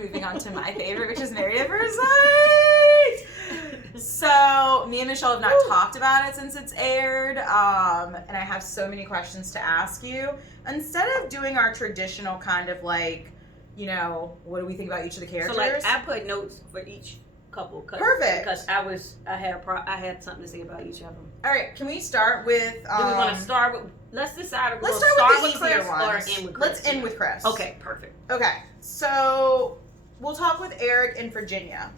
moving on to my favorite, which is Married at First Sight. So, me and Michelle have not talked about it since it's aired, and I have so many questions to ask you. Instead of doing our traditional kind of like, you know, what do we think about each of the characters? So, like, I put notes for each couple. Perfect. Because I had something to say about each of them. All right, can we start with? Do we want to start with? Let's decide if let's we'll start with the Chris easier ones. or end with Chris. Let's end with Chris. Okay, perfect. Okay, so we'll talk with Eric and Virginia.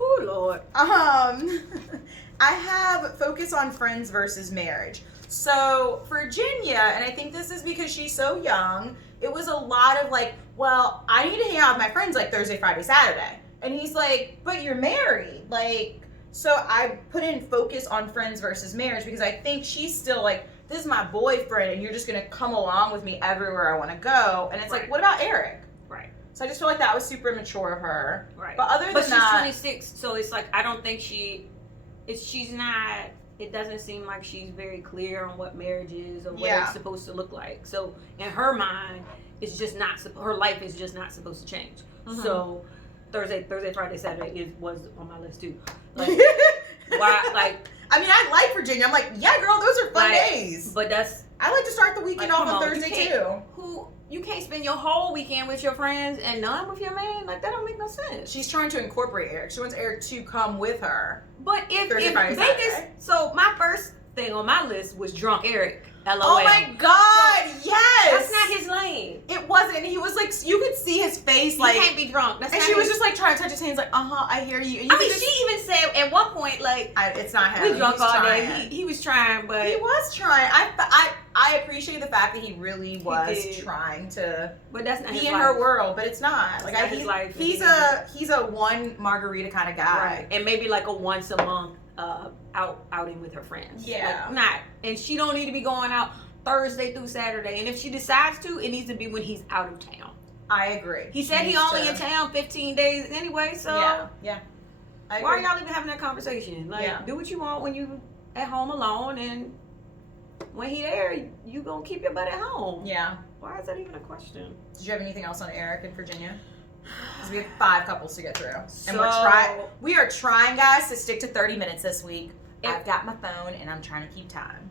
Oh Lord. I have focus on friends versus marriage. So Virginia, and I think this is because she's so young, it was a lot of like, well, I need to hang out with my friends like Thursday, Friday, Saturday. And he's like, but you're married. Like, so I put in focus on friends versus marriage because I think she's still like, this is my boyfriend and you're just going to come along with me everywhere I want to go. And it's like, what about Eric? Right. So I just feel like that was super immature of her. Right. But other than she's that, 26, so it's like, I don't think she's not, it doesn't seem like she's very clear on what marriage is or what it's supposed to look like. So in her mind, it's just not, her life is just not supposed to change. Mm-hmm. So Thursday, Friday, Saturday was on my list too. Like, why? Like, I mean, I like Virginia. I'm like, yeah, girl, those are fun days. But I like to start the weekend off on Thursday too. You can't spend your whole weekend with your friends and none with your man. Like, that don't make no sense. She's trying to incorporate Eric. She wants Eric to come with her. But if Thursday, Friday, Vegas, Saturday. So my first thing on my list was drunk Eric. LOL. Oh my God, so, yes. That's not his lane. It wasn't. And he was like, you could see his face like. He can't be drunk. That's and she was just like trying to touch his hands like, I hear you. And I mean, she even said at one point like. It's not him. We drunk all day. He was trying, but. He was trying. I appreciate the fact that he really was trying to. But that's not be his in life. her world, but it's not. Like, his life. He's a one margarita kind of guy. Right. And maybe like a once a month outing with her friends. Yeah. Like, not. And she don't need to be going out Thursday through Saturday. And if she decides to, it needs to be when he's out of town. I agree. He said he only in town 15 days anyway, so yeah. Why are y'all even having that conversation? Like, do what you want when you at home alone, and when he there, you gonna keep your butt at home. Yeah. Why is that even a question? Did you have anything else on Eric and Virginia? Because we have 5 couples to get through, and we are trying, guys, to stick to 30 minutes this week. I've got my phone, and I'm trying to keep time.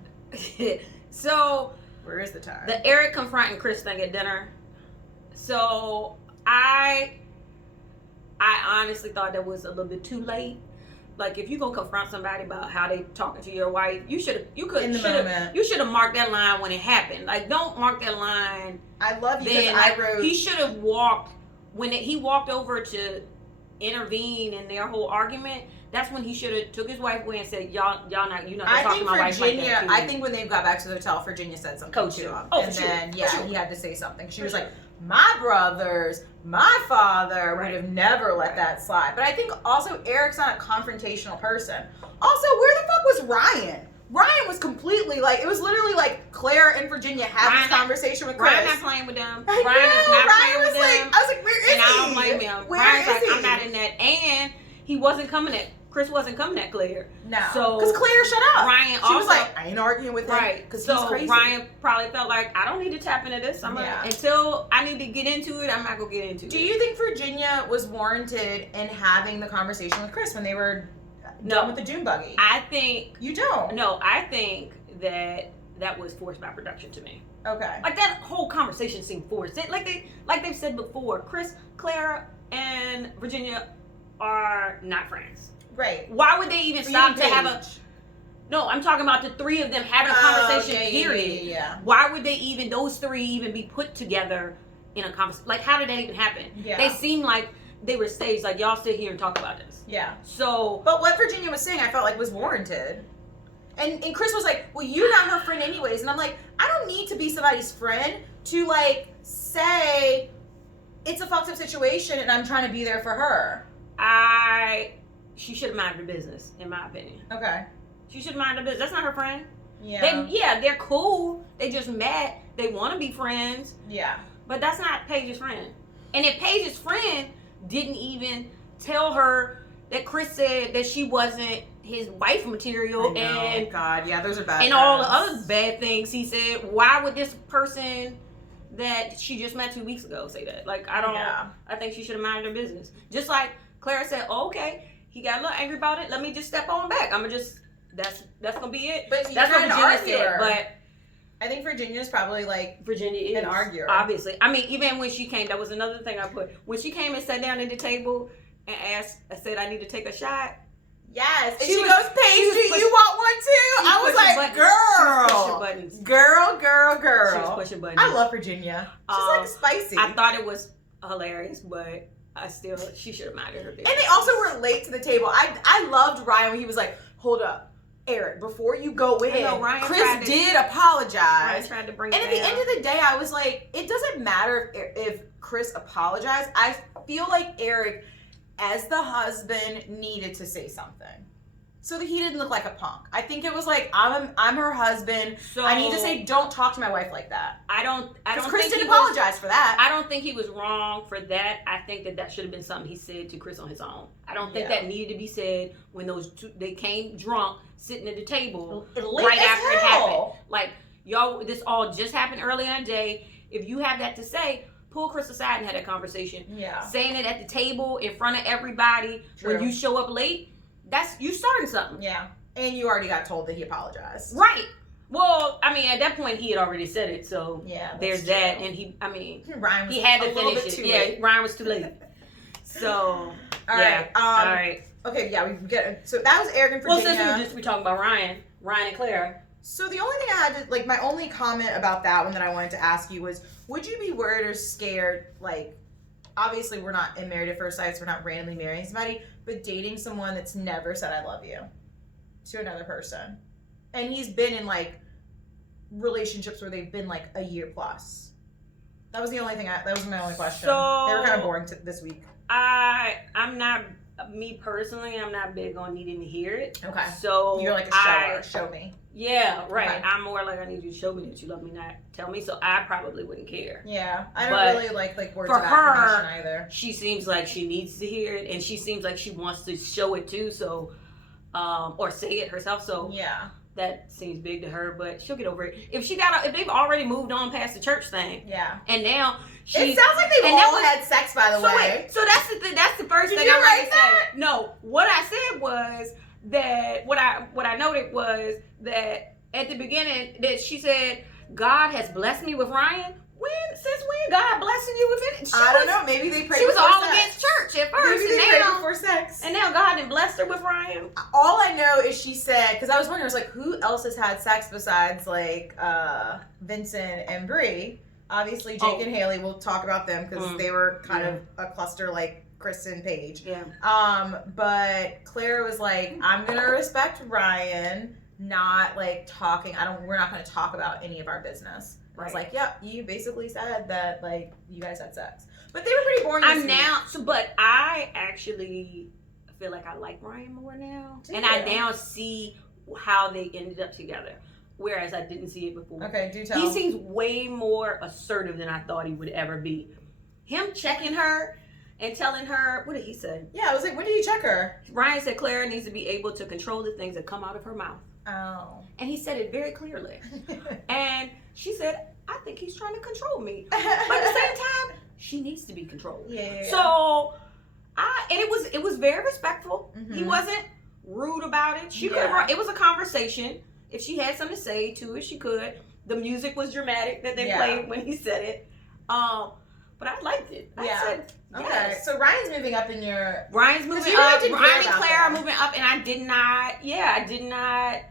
So, where is the time? The Eric confronting Chris thing at dinner. So, I honestly thought that was a little bit too late. Like, if you're gonna confront somebody about how they talking to your wife, you should have marked that line when it happened. Like, don't mark that line. I love you. Then, like, he should have walked when he walked over to intervene in their whole argument. That's when he should have took his wife away and said, "You're not talking to my wife like that." I think when they got back to the hotel, Virginia said something to him, and then he had to say something. She was like, "My brothers, my father would have never let that slide." But I think also Eric's not a confrontational person. Also, where the fuck was Ryan? Ryan was completely like, it was literally like Claire and Virginia had this conversation with Chris. Ryan not playing with them. Ryan is not playing with them. I was like, where is he? And I don't blame him. Ryan's like, I'm not in that. And he wasn't coming at. Chris wasn't coming at Claire. No. So because Claire shut up. Ryan she was like, I ain't arguing with him. Right. Because so he's crazy. Ryan probably felt like, I don't need to tap into this. Until I need to get into it, I'm not going to get into it. Do you think Virginia was warranted in having the conversation with Chris when they were done with the Dune buggy? I think... You don't? No, I think that was forced by production to me. Okay. Like, that whole conversation seemed forced. Like they've said before, Chris, Clara, and Virginia are not friends. Right. Why would they even stop to have a... No, I'm talking about the 3 of them having a conversation, period. Yeah. Why would those 3 even be put together in a conversation? Like, how did that even happen? Yeah. They seemed like they were staged, like, y'all sit here and talk about this. Yeah. So... But what Virginia was saying, I felt like was warranted. And Chris was like, well, you're not her friend anyways. And I'm like, I don't need to be somebody's friend to, like, say it's a fucked up situation and I'm trying to be there for her. She should have minded her business, in my opinion. Okay. She should have minded her business. That's not her friend. Yeah. They're cool. They just met. They want to be friends. Yeah. But that's not Paige's friend. And if Paige's friend didn't even tell her that Chris said that she wasn't his wife material, and God, yeah, those are bad. And all the other bad things he said, why would this person that she just met 2 weeks ago say that. Like, I don't. Yeah. I think she should have minded her business. Just like Clara said, oh, okay, he got a little angry about it. Let me just step on back. I'm gonna just. That's gonna be it. But that's what Virginia said. But I think Virginia's probably like Virginia is an arguer. Obviously, I mean, even when she came, that was another thing I put. When she came and sat down at the table and said, "I need to take a shot." Yes, and She she was- goes, "Pastry, you want one too?" I was like, "Girl, buttons. girl." She was pushing buttons. I love Virginia. She's like spicy. I thought it was hilarious, but she should have minded her business. And they also were late to the table. I loved Ryan when he was like, "Hold up, Eric, before you go in, Ryan Chris did apologize." Ryan tried to bring it And at the down. end of the day, I was like, it doesn't matter if Chris apologized. I feel like Eric, as the husband, needed to say something so that he didn't look like a punk. I think it was like, I'm her husband. So I need to say, don't talk to my wife like that. I don't Chris think didn't he was- apologize for that. I don't think he was wrong for that. I think that should have been something he said to Chris on his own. I don't think that needed to be said when those two, they came drunk sitting at the table Late right as after it hell. happened. Like, y'all, this all just happened early in the day. If you have that to say, pull Chris aside and have that conversation. Yeah. Saying it at the table in front of everybody True. when you show up late, that's you starting something. Yeah. And you already got told that he apologized. Right. Well, I mean, at that point he had already said it, so Yeah. there's true. that, and Ryan was he had to a little finish bit it. too Yeah, late. Ryan was too late. So All yeah. right. All right. Okay, yeah, we get. So that was Eric and Well, Virginia. since we talking about Ryan and Claire. So the only thing I had to, like, my only comment about that one that I wanted to ask you was, would you be worried or scared, like, obviously we're not in Married at First Sight, so we're not randomly marrying somebody, but dating someone that's never said I love you to another person. And he's been in, like, relationships where they've been, like, a year plus. That was the only thing, that was my only question. So- they were kind of boring this week. I'm not, me personally, I'm not big on needing to hear it. Okay. So You're like a shower. Show me. Yeah, right. Okay. I'm more like, I need you to show me that you love me, not tell me. So I probably wouldn't care. Yeah. I don't But really like words for of her, affirmation either. She seems like she needs to hear it, and she seems like she wants to show it too. So, or say it herself. So Yeah. that seems big to her, but she'll get over it. If they've already moved on past the church thing, Yeah. and now It sounds like they've and that all was- had sex, by the so way. wait, so that's the thing. That's the first Did thing you I write wanted to say. No, what I said was that what I noted was that at the beginning that she said God has blessed me with Ryan. Since when God blessing you with it? I don't know. Maybe they prayed She was before all sex. against church at first, Maybe they prayed and before sex. now God had blessed her with Ryan. All I know is she said, because I was wondering, I was like, who else has had sex besides like Vincent and Brie? Obviously, Jake and Haley. We'll talk about them because they were kind of a cluster like Chris and Paige. Yeah. But Claire was like, I'm gonna respect Ryan, not like talking. We're not gonna talk about any of our business. I was like, yep, you basically said that like you guys had sex, but they were pretty boring. But I actually feel like I like Ryan more now, and I now see how they ended up together, whereas I didn't see it before. Okay, do tell. He seems way more assertive than I thought he would ever be. Him checking her and telling her, what did he say? Yeah, I was like, when did he check her? Ryan said Clara needs to be able to control the things that come out of her mouth. Oh. And he said it very clearly. And she said, I think he's trying to control me. But at the same time, she needs to be controlled. Yeah. So it was very respectful. Mhm. He wasn't rude about it. It was a conversation. If she had something to say to it, she could. The music was dramatic that they played when he said it. But I liked it. I said, yes. Okay. So Ryan's moving up in your. Ryan's moving you really up. didn't Ryan care and about Claire are them. moving up, and I did not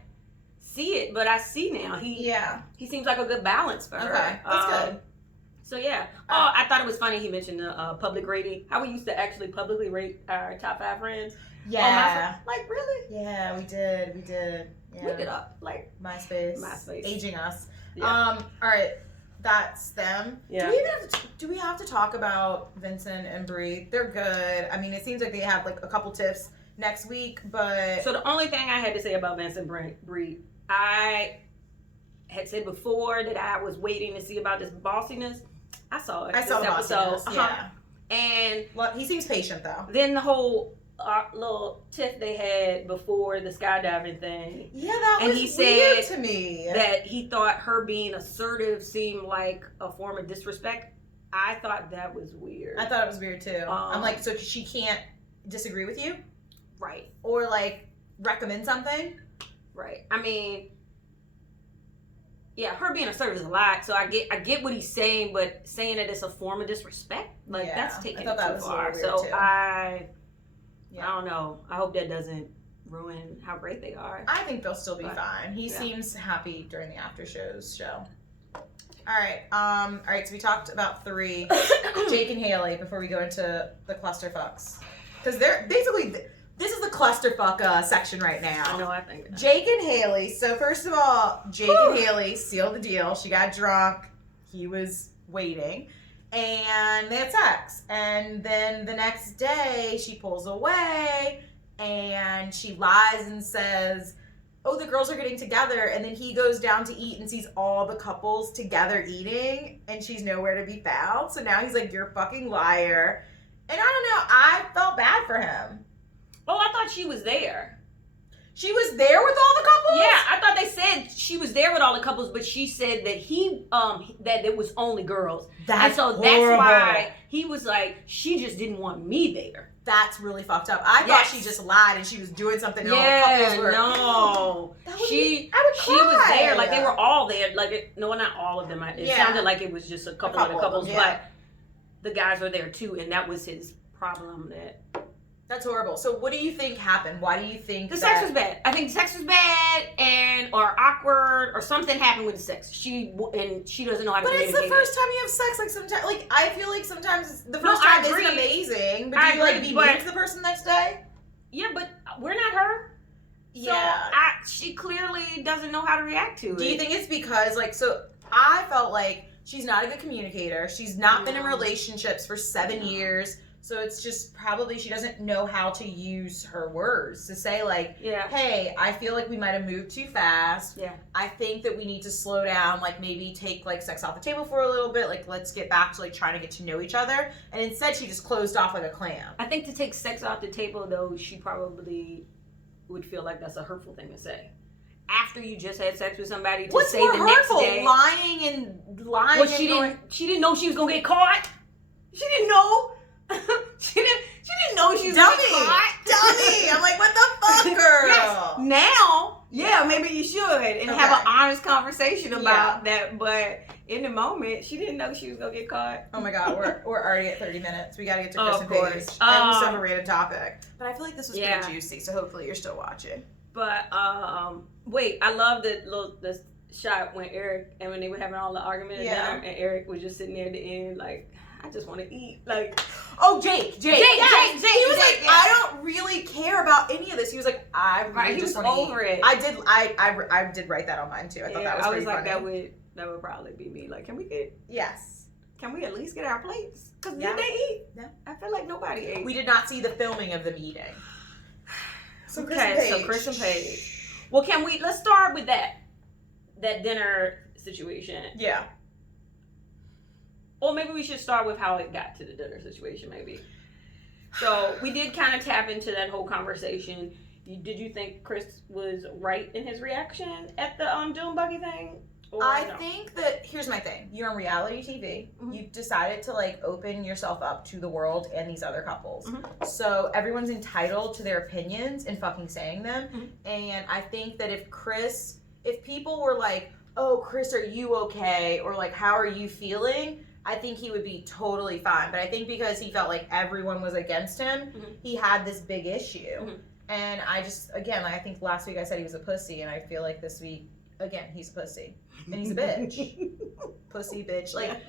see it, but I see now. He seems like a good balance for her. Okay, that's good. So yeah. I thought it was funny he mentioned the public rating. How we used to actually publicly rate our top 5 friends. Yeah. Like really? Yeah, we did. Yeah. Look it up. Like MySpace. Aging us. Yeah. All right. That's them. Yeah. Do we have to talk about Vincent and Brie? They're good. I mean, it seems like they have like a couple tips next week, but So the only thing I had to say about Vincent Brie, I had said before that I was waiting to see about this bossiness. I saw it. I saw this the episode. bossiness. Yeah. And Well, he seems patient though. then the whole little tiff they had before the skydiving thing. Yeah, that And was he weird said to me. that he thought her being assertive seemed like a form of disrespect. I thought that was weird. I thought it was weird too. I'm like, so she can't disagree with you? Right. Or like recommend something? Right. I mean, yeah, her being assertive is a lot. So I get what he's saying, but saying that it's a form of disrespect, like that's taking it too far. So too. I don't know. I hope that doesn't ruin how great they are. I think they'll still be fine. He seems happy during the after shows show. All right. So we talked about 3, Jake and Haley, before we go into the clusterfucks, because they're basically this is the clusterfuck section right now. I know. I think Jake and Haley. So first of all, Jake and Haley sealed the deal. She got drunk. He was waiting. And they had sex. And then the next day, she pulls away and she lies and says, oh, the girls are getting together. And then he goes down to eat and sees all the couples together eating and she's nowhere to be found. So now he's like, you're a fucking liar. And I don't know. I felt bad for him. Oh, I thought she was there. She was there with all the couples? Yeah, I thought they said she was there with all the couples, but she said that that it was only girls. That's horrible. That's why he was like, she just didn't want me there. That's really fucked up. I thought she just lied and she was doing something. And all the couples were, no. She was there. Like they were all there. Like no, not all of them. It sounded like it was just a couple of the couples, but the guys were there too, and that was his problem. That's horrible. So what do you think happened? Why do you think sex was bad? I think sex was bad or awkward or something happened with the sex. She doesn't know how to But it's the first time you have sex. Like sometimes, like I feel like sometimes the first time isn't amazing. But do you like be mean to the person the next day? Yeah, but we're not her. Yeah. So she clearly doesn't know how to react to it. Do you think it's because so I felt like she's not a good communicator. She's not been in relationships for 7 years. So it's just probably she doesn't know how to use her words to say like, hey, I feel like we might have moved too fast. Yeah. I think that we need to slow down, like maybe take like sex off the table for a little bit. Like let's get back to like trying to get to know each other. And instead she just closed off like a clam. I think to take sex off the table though, she probably would feel like that's a hurtful thing to say. After you just had sex with somebody to What's say more the hurtful? next day. Lying and lying. Well, she didn't know she was gonna get caught. She didn't know. she didn't know she was gonna get caught. Dummy. I'm like, what the fuck, girl? Yes. Now, maybe you should and have an honest conversation about that. But in the moment, she didn't know she was gonna get caught. Oh my god, we're already at 30 minutes. We gotta get to Chris and Paige. And we have a random topic. But I feel like this was pretty juicy, so hopefully you're still watching. But wait, I love the shot when Eric and when they were having all the argument at dinner, and Eric was just sitting there at the end like, I just want to eat. Like, oh, Jake. Jake. He was like, I don't really care about any of this. He was like, I really just want to eat. Over it. I did write that on mine too. I thought that was pretty funny. That would probably be me. Like, can we at least get our plates? Because did they eat? Yeah. I feel like nobody ate. We did not see the filming of them eating. So Chris and Paige. Well, let's start with that dinner situation. Yeah. Or maybe we should start with how it got to the dinner situation, maybe. So we did kind of tap into that whole conversation. Did you think Chris was right in his reaction at the Dune buggy thing? I think that, here's my thing. You're on reality TV. Mm-hmm. You've decided to like open yourself up to the world and these other couples. Mm-hmm. So everyone's entitled to their opinions and fucking saying them. Mm-hmm. And I think that if people were like, oh, Chris, are you okay? Or like, how are you feeling? I think he would be totally fine. But I think because he felt like everyone was against him, he had this big issue. Mm-hmm. And I just, again, I think last week I said he was a pussy, and I feel like this week, again, he's a pussy. And he's a bitch. Pussy, bitch. Like,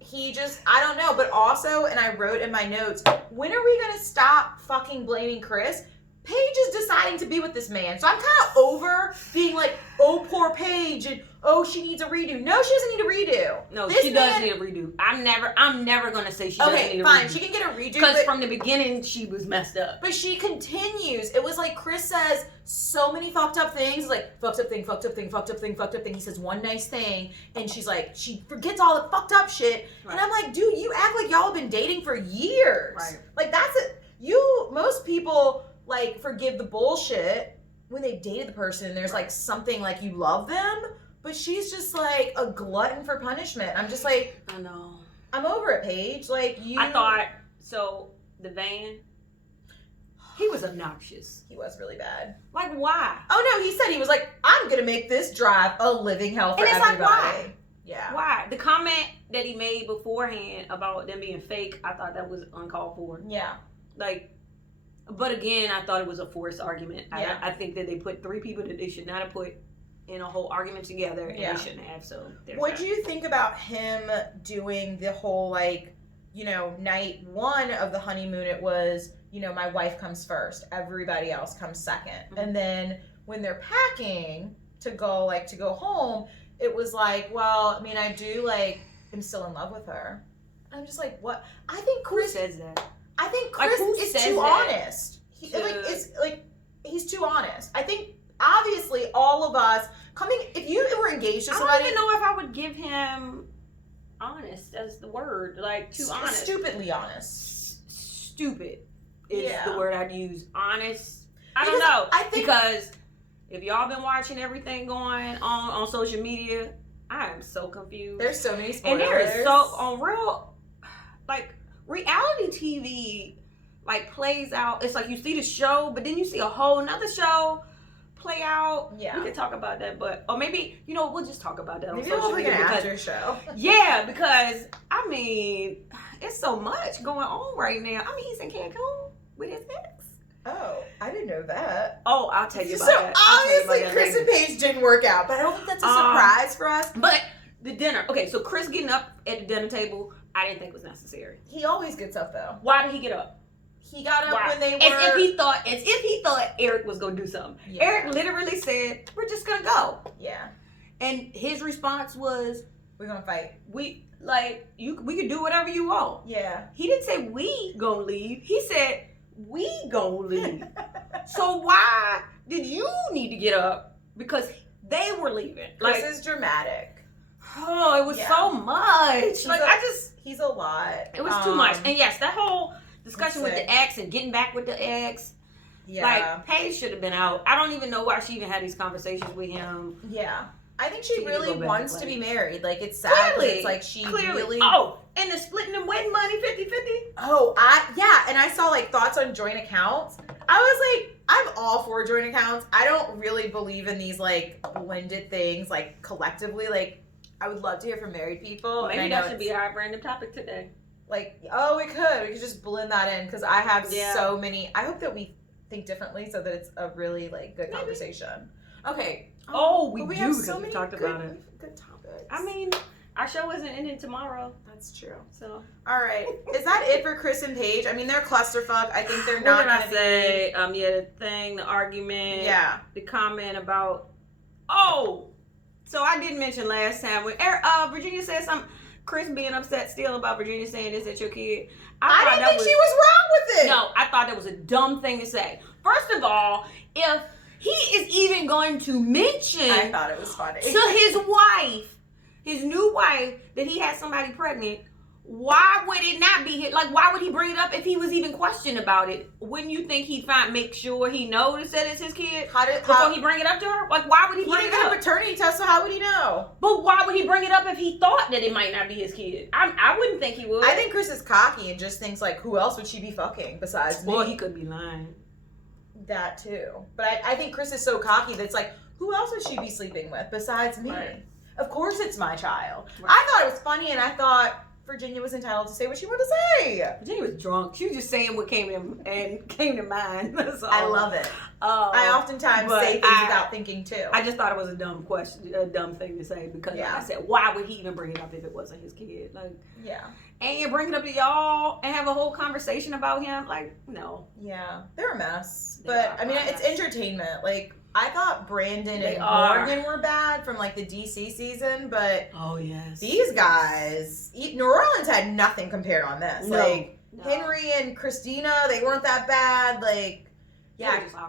he just, I don't know. But also, and I wrote in my notes, when are we going to stop fucking blaming Chris? Paige is deciding to be with this man. So I'm kind of over being like, oh, poor Paige, and oh, she needs a redo. No, she doesn't need a redo. No, she does need a redo. I'm never gonna say she doesn't need a redo. Okay, fine. She can get a redo. Because from the beginning, she was messed up. But she continues. It was like Chris says so many fucked up things. Like, fucked up thing, fucked up thing, fucked up thing, fucked up thing. He says one nice thing, and she's like, she forgets all the fucked up shit. Right. And I'm like, dude, you act like y'all have been dating for years. Right. Like, that's it. most people like forgive the bullshit when they dated the person and there's like something like you love them, but she's just like a glutton for punishment. I'm just like, I know. I'm over it, Paige. Like I thought so. The van. He was obnoxious. He was really bad. Like, why? Oh no, he said he was like, I'm gonna make this drive a living hell for and it's everybody. Like, why? Yeah. Why? The comment that he made beforehand about them being fake, I thought that was uncalled for. Yeah. Like, but again, I thought it was a forced argument. Yeah. I think that they put 3 people that they should not have put in a whole argument together, and they shouldn't have. So, what do you think about him doing the whole like, night 1 of the honeymoon? It was, my wife comes first, everybody else comes second, and then when they're packing to go home, it was like, well, I mean, I do like am still in love with her. I'm just like, what? I think Chris who says that. I think Chris is too honest. He's too honest. I think obviously all of us if you were engaged to somebody, I don't even know if I would give him honest as the word, like too honest. Stupidly honest. Stupid is the word I'd use. Honest. I don't Because know. I think because if y'all been watching everything going on social media, I am so confused. There's so many spoilers. And there is so on real, like reality TV, like plays out. It's like you see the show, but then you see a whole another show play out. Yeah, we can talk about that, or maybe we'll just talk about that on maybe social we'll media. Maybe an after show. Yeah, because I mean, it's so much going on right now. I mean, he's in Cancun with his ex. Oh, I didn't know that. Oh, I'll tell you about that. So obviously Chris and Paige didn't work out, but I don't think that's a surprise for us. But the dinner. Okay, so Chris getting up at the dinner table, I didn't think was necessary. He always gets up though. Why did he get up? He got up when they were. As if he thought Eric was gonna do something. Yeah. Eric literally said, "We're just gonna go." Yeah. And his response was, "We're gonna fight. We could do whatever you want." Yeah. He didn't say we gonna leave. He said we gonna leave. So why did you need to get up? Because they were leaving. Chris is dramatic. Oh, it was so much. He's a lot. It was too much. And yes, that whole discussion with the ex and getting back with the ex. Yeah. Like, Paige should have been out. I don't even know why she even had these conversations with him. Yeah. I think she really wants to be married. Like, it's sad. Clearly. It's like she really... Oh, and the splitting the wedding money 50-50. Oh, and I saw, like, thoughts on joint accounts. I was like, I'm all for joint accounts. I don't really believe in these, like, blended things, like, collectively. Like, I would love to hear from married people. Maybe that should be our random topic today. Like, we could just blend that in, because I have so many. I hope that we think differently so that it's a really, like, good conversation. Okay. We have so many talked about it. Good topics. I mean, our show isn't ending tomorrow. That's true. So, all right. Is that it for Chris and Paige? I mean, they're clusterfuck. I think they're not going to say? The thing, the argument. Yeah. The comment about. So I did mention last time when Virginia said something. Chris being upset still about Virginia saying this at your kid. I didn't think she was wrong with it. No, I thought that was a dumb thing to say. First of all, if he is even going to mention, I thought it was funny, to his wife, his new wife, that he had somebody pregnant, why would it not be his? Like, why would he bring it up if he was even questioned about it? Wouldn't you think he'd make sure he knows that it's his kid before he bring it up to her? Like, why would he bring it up? He didn't get a paternity test, so how would he know? But why would he bring it up if he thought that it might not be his kid? I wouldn't think he would. I think Chris is cocky and just thinks, like, who else would she be fucking besides me? Well, he could be lying. That too. But I think Chris is so cocky that it's like, who else would she be sleeping with besides me? Right. Of course it's my child. Right. I thought it was funny, and I thought Virginia was entitled to say what she wanted to say. Virginia was drunk. She was just saying what came to mind. So, I love it. I oftentimes say things without thinking too. I just thought it was a dumb question, a dumb thing to say, because like I said, why would he even bring it up if it wasn't his kid? Like, and you bring it up to y'all and have a whole conversation about him? Like, no. Yeah, they're a mess. But I mean, it's entertainment. Like, I thought Brandon and Morgan were bad from like the DC season, but these guys, New Orleans had nothing compared on this. No. Henry and Christina, they weren't that bad. Like,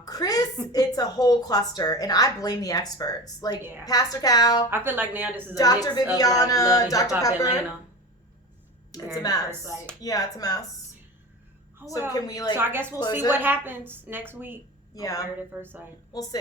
Chris, it's a whole cluster, and I blame the experts. Like Pastor Cal. I feel like now this is Dr. Viviana, Dr. Pepper. Atlanta. It's a mess. Yeah, it's a mess. Oh, So well. can we like? So I guess we'll close see it? what happens next week. Yeah, On Married at First Sight. we'll see.